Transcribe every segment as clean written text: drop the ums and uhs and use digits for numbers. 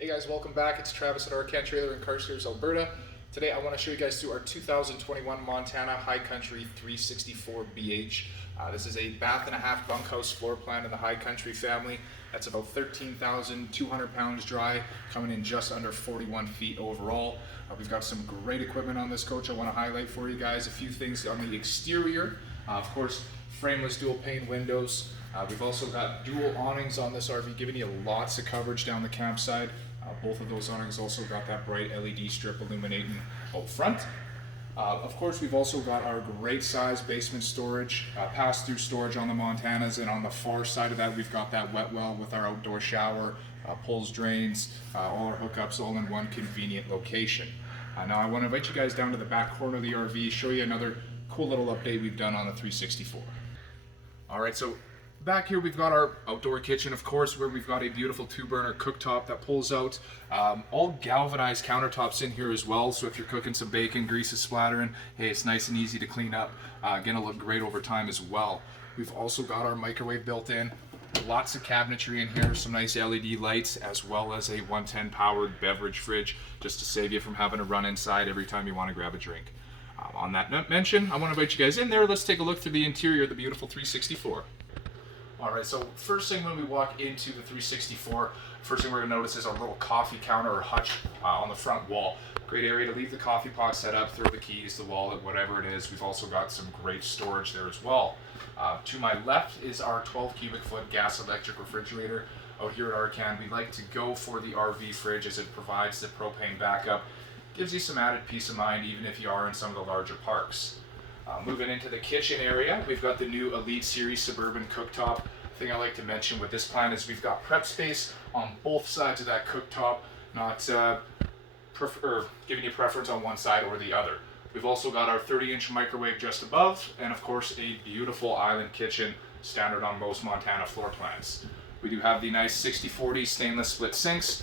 Hey guys, welcome back. It's Travis at Arcan Trailer in Carstairs, Alberta. Today I want to show you guys through our 2021 Montana High Country 364 BH. This is a bath and a half bunkhouse floor plan in the High Country family. That's about 13,200 pounds dry, coming in just under 41 feet overall. We've got some great equipment on this coach I want to highlight for you guys. A few things on the exterior. Of course, frameless dual pane windows. We've also got dual awnings on this RV, giving you lots of coverage down the campsite. Both of those awnings also got that bright LED strip illuminating out front. Of course, we've also got our great size basement storage, pass-through storage on the Montanas, and on the far side of that, we've got that wet well with our outdoor shower, pulls, drains, all our hookups all in one convenient location. Now I want to invite you guys down to the back corner of the RV, show you another cool little update we've done on the 364. All right, so back here we've got our outdoor kitchen, of course, where we've got a beautiful 2-burner cooktop that pulls out. All galvanized countertops in here as well, so if you're cooking some bacon, grease is splattering, hey, it's nice and easy to clean up. Gonna look great over time as well. We've also got our microwave built in. Lots of cabinetry in here, some nice LED lights, as well as a 110 powered beverage fridge, just to save you from having to run inside every time you want to grab a drink. On that mention, I want to invite you guys in there. Let's take a look through the interior of the beautiful 364. All right, so first thing when we walk into the 364, first thing we're gonna notice is our little coffee counter or hutch on the front wall. Great area to leave the coffee pot set up, throw the keys, the wallet, whatever it is. We've also got some great storage there as well. To my left is our 12 cubic foot gas electric refrigerator. Out here at Arcan, we like to go for the RV fridge as it provides the propane backup. Gives you some added peace of mind even if you are in some of the larger parks. Moving into the kitchen area, we've got the new Elite Series Suburban cooktop. The thing I like to mention with this plan is we've got prep space on both sides of that cooktop, not giving you preference on one side or the other. We've also got our 30-inch microwave just above, and of course a beautiful island kitchen, standard on most Montana floor plans. We do have the nice 60/40 stainless split sinks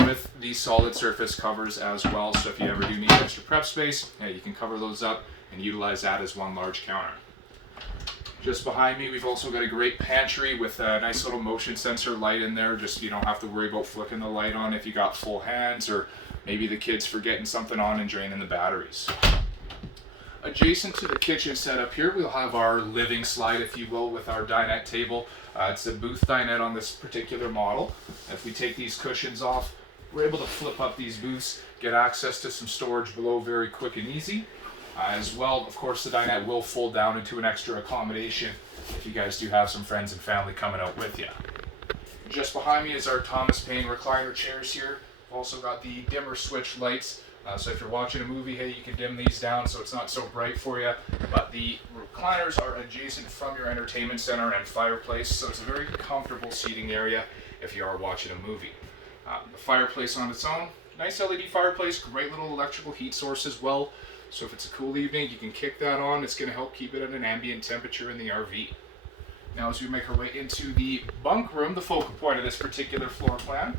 with the solid surface covers as well, so if you ever do need extra prep space, you can cover those up and utilize that as one large counter. Just behind me, we've also got a great pantry with a nice little motion sensor light in there, just so you don't have to worry about flicking the light on if you got full hands, or maybe the kids forgetting something on and draining the batteries. Adjacent to the kitchen setup here, we'll have our living slide, if you will, with our dinette table. It's a booth dinette on this particular model. If we take these cushions off, we're able to flip up these booths, get access to some storage below very quick and easy. As well, of course, the dinette will fold down into an extra accommodation if you guys do have some friends and family coming out with you. Just behind me is our Thomas Paine recliner chairs here. We've also got the dimmer switch lights, so if you're watching a movie, hey, you can dim these down so it's not so bright for you. But the recliners are adjacent from your entertainment center and fireplace, so it's a very comfortable seating area if you are watching a movie. The fireplace on its own, nice LED fireplace, great little electrical heat source as well. So if it's a cool evening, you can kick that on. It's going to help keep it at an ambient temperature in the RV. Now as we make our way into the bunk room, the focal point of this particular floor plan,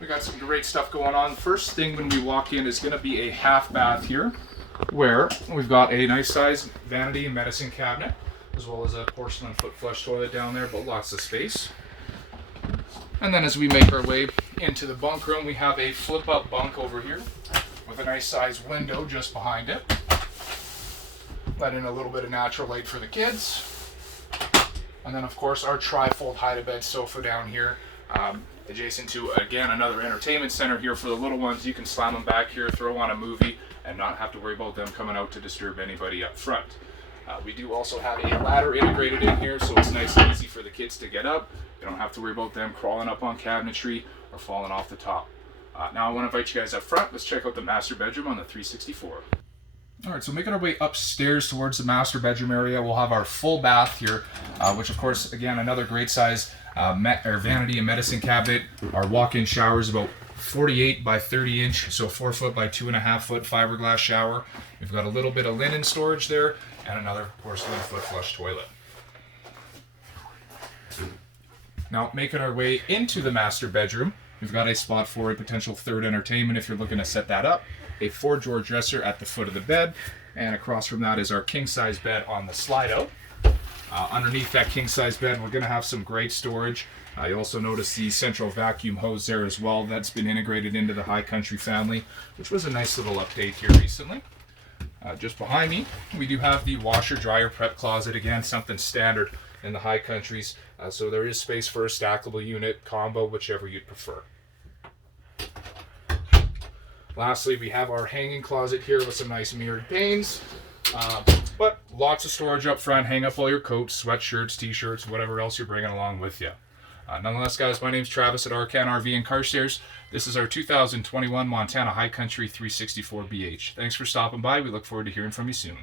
we got some great stuff going on. First thing when we walk in is going to be a half bath here, where we've got a nice size vanity and medicine cabinet, as well as a porcelain foot flush toilet down there, but lots of space. And then as we make our way into the bunk room, we have a flip up bunk over here, with a nice sized window just behind it. Let in a little bit of natural light for the kids. And then of course our tri-fold hide-a-bed sofa down here, adjacent to, again, another entertainment center here for the little ones. You can slam them back here, throw on a movie, and not have to worry about them coming out to disturb anybody up front. We do also have a ladder integrated in here, so it's nice and easy for the kids to get up. You don't have to worry about them crawling up on cabinetry or falling off the top. Now I want to invite you guys up front. Let's check out the master bedroom on the 364. All right, so making our way upstairs towards the master bedroom area, we'll have our full bath here, which of course, again, another great size vanity and medicine cabinet. Our walk-in shower is about 48 by 30 inch, so 4 foot by 2.5 foot fiberglass shower. We've got a little bit of linen storage there and another porcelain foot flush toilet. Now making our way into the master bedroom, we've got a spot for a potential third entertainment if you're looking to set that up. A 4-drawer dresser at the foot of the bed, and across from that is our king-size bed on the slide-out. Underneath that king-size bed, we're going to have some great storage. You'll also notice the central vacuum hose there as well. That's been integrated into the High Country family, which was a nice little update here recently. Just behind me, we do have the washer dryer prep closet. Again, something standard in the High Countries. So there is space for a stackable unit, combo, whichever you'd prefer. Lastly, we have our hanging closet here with some nice mirrored panes. But lots of storage up front. Hang up all your coats, sweatshirts, t-shirts, whatever else you're bringing along with you. Nonetheless, guys, my name's Travis at Arcan RV and Carstairs. This is our 2021 Montana High Country 364BH. Thanks for stopping by. We look forward to hearing from you soon.